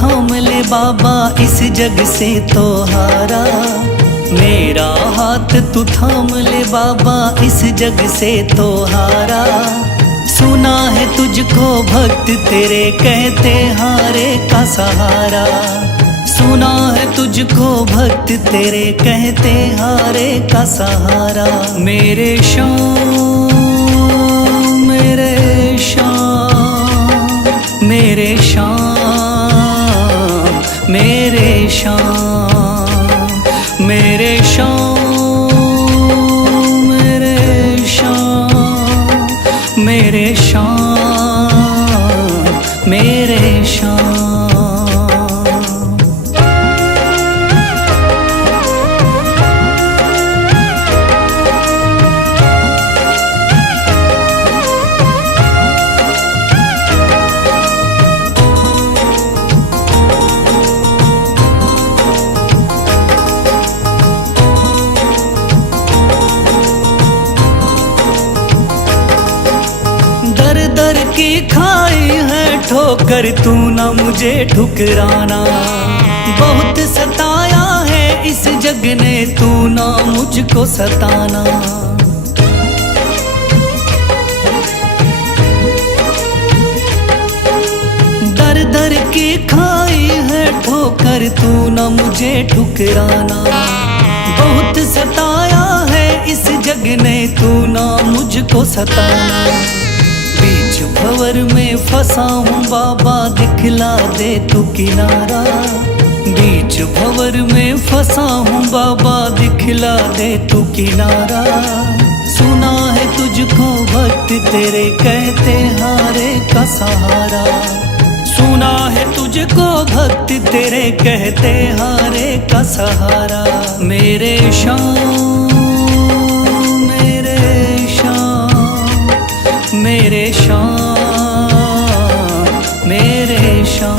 थाम ले बाबा इस जग से तो हारा। मेरा हाथ तू थाम ले बाबा इस जग से तो हारा। सुना है तुझको भक्त तेरे कहते हारे का सहारा। सुना है तुझको भक्त तेरे कहते हारे का सहारा। मेरे श्याम मेरे श्याम मेरे श्याम मेरे श्याम मेरे श्याम मेरे श्याम मेरे श्याम मेरे श्याम। दर की खाई है ठोकर तू ना मुझे ठुकराना। बहुत सताया है इस जग ने तू ना मुझको सताना। दर दर की खाई है ठोकर तू ना मुझे ठुकराना। बहुत सताया है इस जग ने तू ना मुझको सताना। बीच भंवर में फंसा हूँ बाबा दिखला दे तू किनारा। बीच भंवर में फंसा हूँ बाबा दिखला दे तू किनारा। सुना है तुझको भक्त तेरे कहते हारे का सहारा। सुना है तुझको भक्त तेरे कहते हारे का सहारा। मेरे श्याम मेरे श्याम मेरे श्याम मेरे श्याम।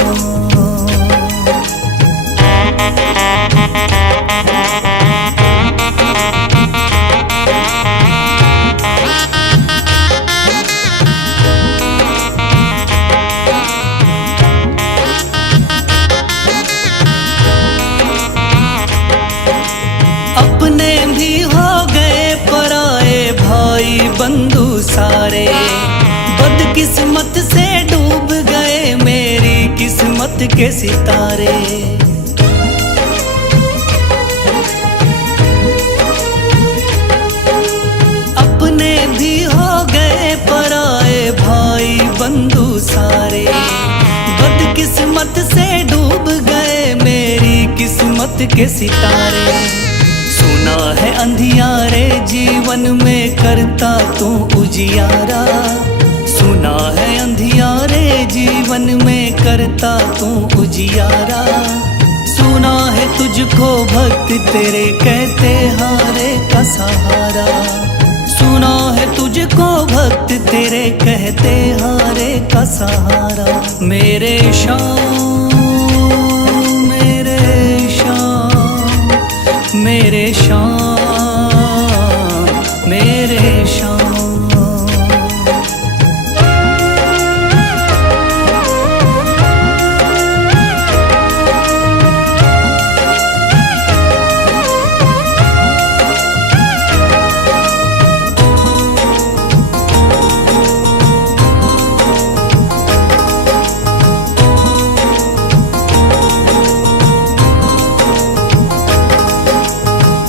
अपने भी हो गए पराए भाई बंधु सारे। बदकिस्मत से डूब गए मेरी किस्मत के सितारे। अपने भी हो गए पराए भाई बंधु सारे। बदकिस्मत से डूब गए मेरी किस्मत के सितारे। सुना है अंधियारे जीवन में करता तू उजियारा। सुना है अंधियारे जीवन में करता तू उजियारा। सुना है तुझको भक्त तेरे कहते हारे का सहारा। सुना है तुझको भक्त तेरे कहते हारे का सहारा। मेरे श्याम मेरे श्याम मेरे श्याम मेरे श्याम।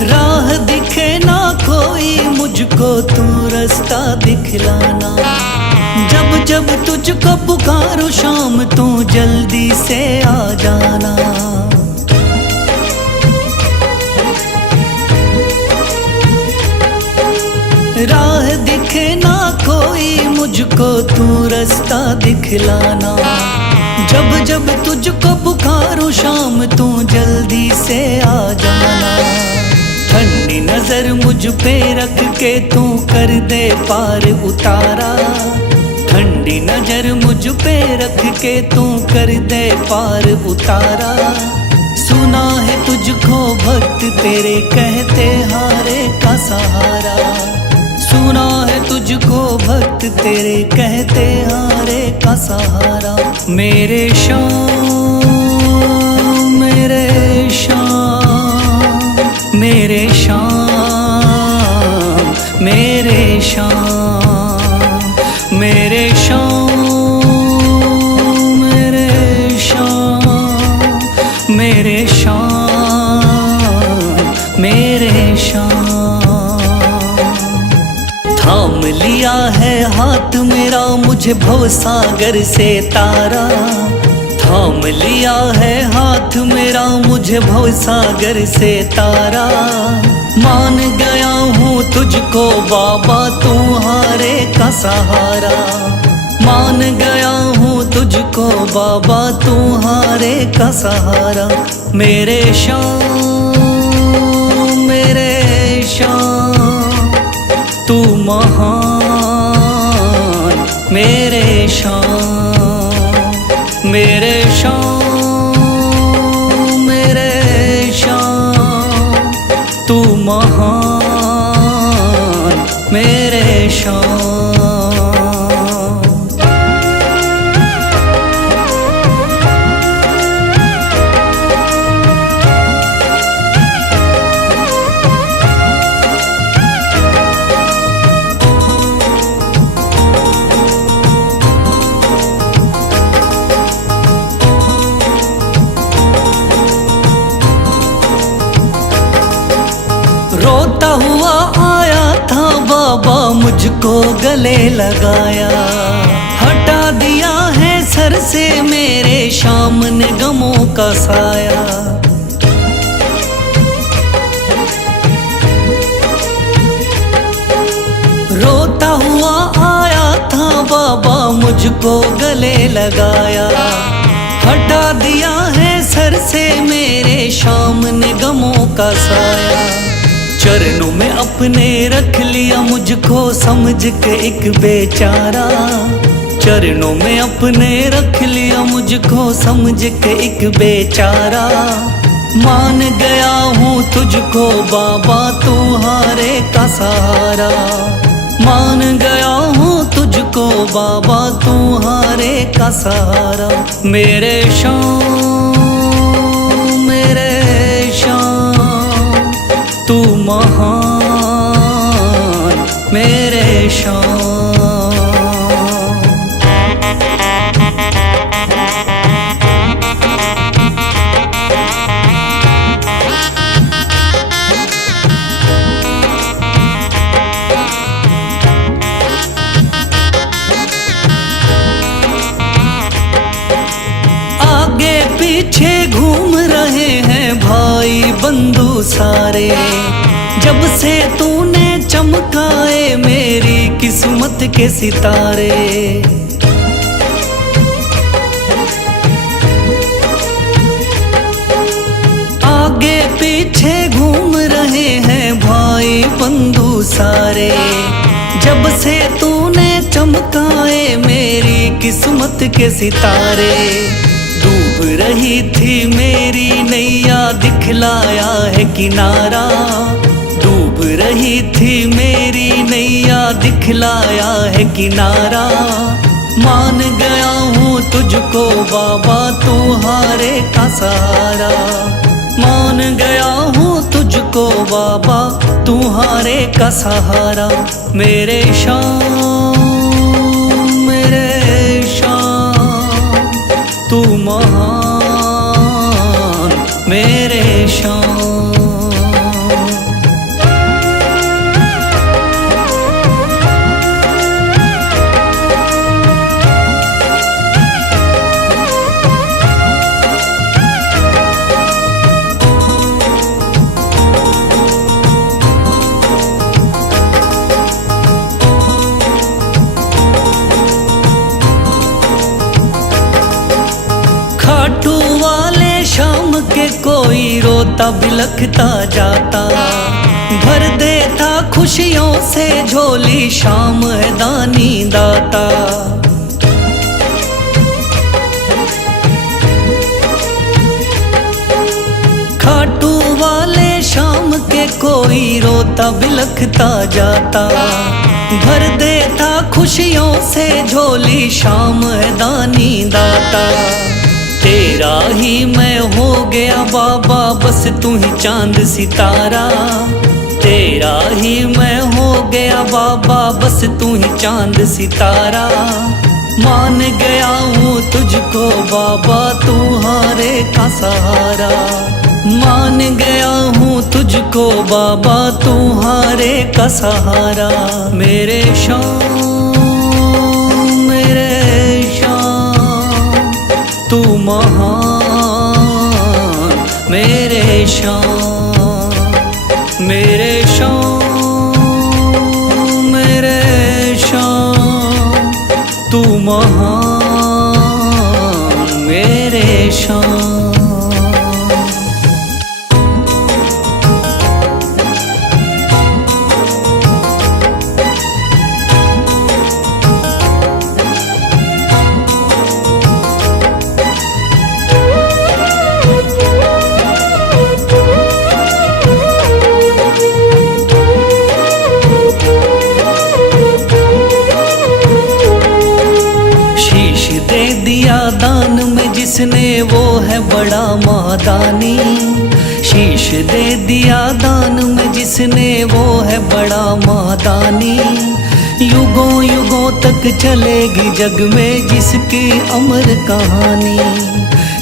राह दिखे ना कोई मुझको तू रास्ता दिखलाना। जब जब तुझको पुकारूं शाम तू जल्दी से आ जाना। राह दिखे ना कोई मुझको तू रास्ता दिखलाना। जब जब तुझको पुकारूं शाम तू जल्दी से आ जाना। ठंडी नजर मुझ पे रख के तू कर दे पार उतारा। ठंडी नजर मुझ पे रख के तू कर दे पार उतारा। सुना है तुझको भक्त तेरे कहते हारे का सहारा। सुना है तुझको भक्त तेरे कहते हारे का सहारा। मेरे श्याम मेरे शाम, मेरे शाम, मेरे शाम, मेरे शाम, मेरे शाम, मेरे शाम, मेरे शाम। थाम लिया है हाथ मेरा मुझे भवसागर से तारा, थाम लिया है हाथ मेरा मुझे भवसागर से तारा। मान गया हूँ तुझको बाबा तुम्हारे का सहारा, मान गया हूँ तुझको बाबा तुम्हारे का सहारा। मेरे शाम, मेरे शाम, तू महान, मेरे शाम, मेरे शाम, मेरे शाम, तू महान, मेरे शाम। रोता हुआ आया था बाबा मुझको गले लगाया, हटा दिया है सर से मेरे शाम ने गमों का साया। रोता हुआ आया था बाबा मुझको गले लगाया, हटा दिया है सर से मेरे शाम ने गमों का साया। चरणों में अपने रख लिया मुझको समझ के एक बेचारा, चरणों में अपने रख लिया मुझको समझ के एक बेचारा। मान गया हूँ तुझको बाबा तुम्हारे का सहारा, मान गया हूँ तुझको बाबा तुम्हारे का सहारा। मेरे शाम, मेरे शाम, तू महान, मेरे शाम। आगे पीछे घूम रहे हैं भाई बंधु सारे, जब से तूने चमकाए मेरी किस्मत के सितारे। आगे पीछे घूम रहे हैं भाई बंधु सारे, जब से तूने चमकाए मेरी किस्मत के सितारे। डूब रही थी मेरी नैया दिखलाया है किनारा, डूब रही थी मेरी नैया दिखलाया है किनारा। मान गया हूँ तुझको बाबा तुम्हारे का सहारा, मान गया हूँ तुझको बाबा तुम्हारे का सहारा। मेरे शाम, मेरे शाम, तू महान, मेरे शाम। खाटू वाले शाम के कोई रोता बिलखता जाता, भर देता खुशियों से झोली शाम है दानी दाता। खाटू वाले शाम के कोई रोता बिलखता जाता, भर देता खुशियों से झोली शाम है दानी दाता। तेरा ही मैं हो गया बाबा, बस तू ही चांद सितारा। तेरा ही मैं हो गया बाबा, बस तू ही चांद सितारा। मान गया हूँ तुझको बाबा, तू हारे का सहारा। मान गया हूँ तुझको बाबा, तू हारे का सहारा। मेरे शाम मेरे शाम तू महान, मेरे शाम मेरे शाम मेरे शाम तू महान, मेरे शाम। दिया दान में जिसने वो है बड़ा महादानी। शीश दे दिया दान में जिसने वो है बड़ा महादानी। युगों युगों तक चलेगी जग में जिसकी अमर कहानी।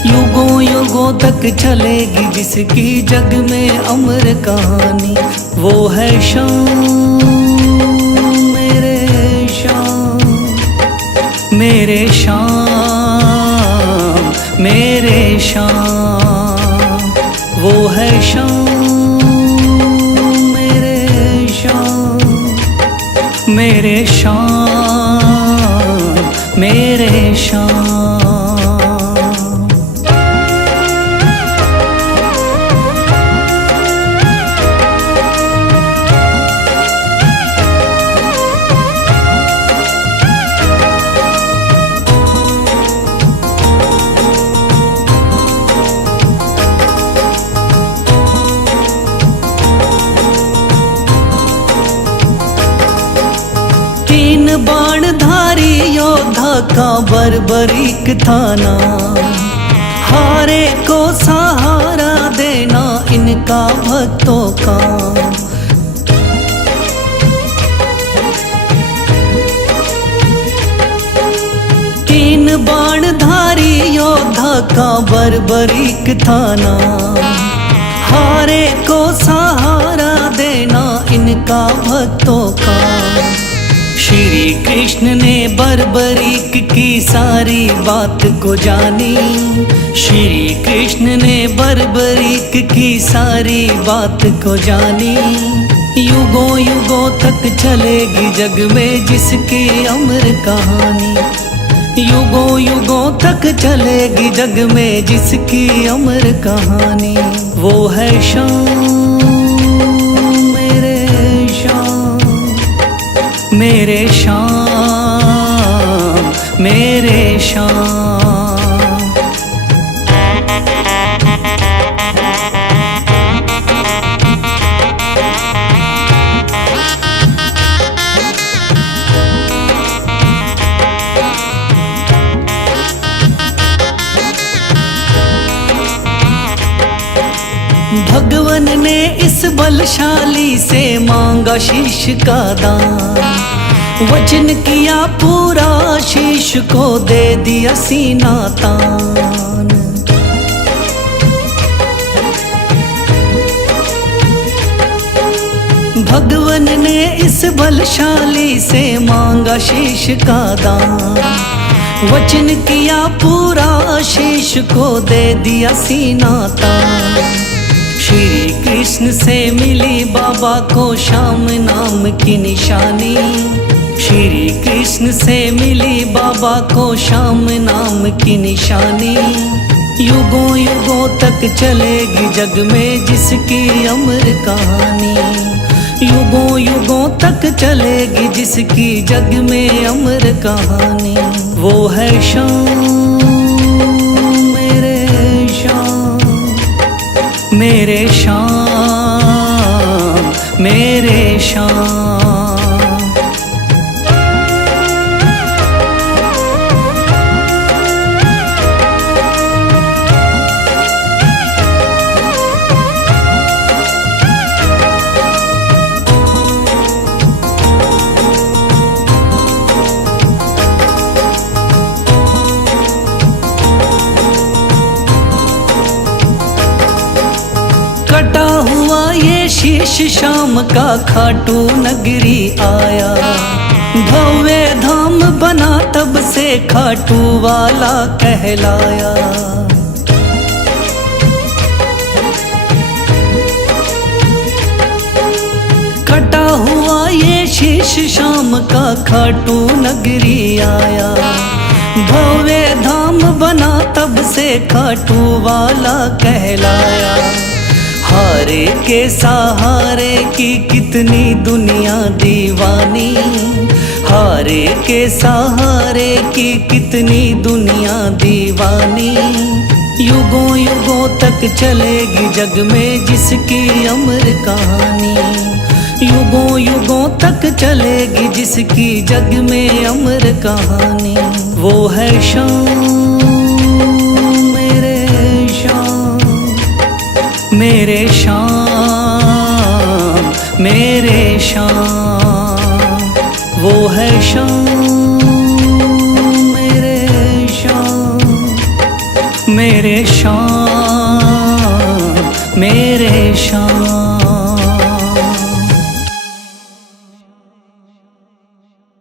युगों युगों तक चलेगी जिसकी जग में अमर कहानी। वो है शाम मेरे शाम मेरे शाम मेरे शाम। वो है शाम मेरे शाम मेरे शाम मेरे शाम। बाणधारी योद्धा का बर्बरीक थाना। हारे को सहारा देना इनका भक्तों का। तीन बाणधारी योद्धा का बर्बरीक थाना। हारे को सहारा देना इनका भक्तों का। श्री कृष्ण ने बर्बरीक की सारी बात को जानी। श्री कृष्ण ने बर्बरीक की सारी बात को जानी। युगों युगों तक चलेगी जग में जिसकी अमर कहानी। युगों युगों तक चलेगी जग में जिसकी अमर कहानी। वो है शाम मेरे शाम मेरे शाम मेरे शाम। भगवन ने इस बलशाली से मांगा शीश का दान। वचन किया पूरा शीश को दे दिया सीना तान। भगवन ने इस बलशाली से मांगा शीश का दान। वचन किया पूरा शीश को दे दिया सीना तान। श्री कृष्ण से मिली बाबा को श्याम नाम की निशानी। श्री कृष्ण से मिली बाबा को श्याम नाम की निशानी। युगों युगों तक चलेगी जग में जिसकी अमर कहानी। युगों युगों तक चलेगी जिसकी जग में अमर कहानी। वो है शाम मेरे शाम मेरे शाम मेरे शाम। शीश शाम का खाटू नगरी आया। भव्य धाम बना तब से खाटू वाला कहलाया। कटा हुआ ये शीश शाम का खाटू नगरी आया। भव्य धाम बना तब से खाटू वाला कहलाया। हारे के सहारे की कितनी दुनिया दीवानी, हारे के सहारे की कितनी दुनिया दीवानी। युगों युगों तक चलेगी जग में जिसकी अमर कहानी। युगों युगों तक चलेगी जिसकी जग में अमर कहानी। वो है शाम मेरे शाम, मेरे शाम मेरे शाम। वो है शाम मेरे शाम, मेरे शाम मेरे शाम।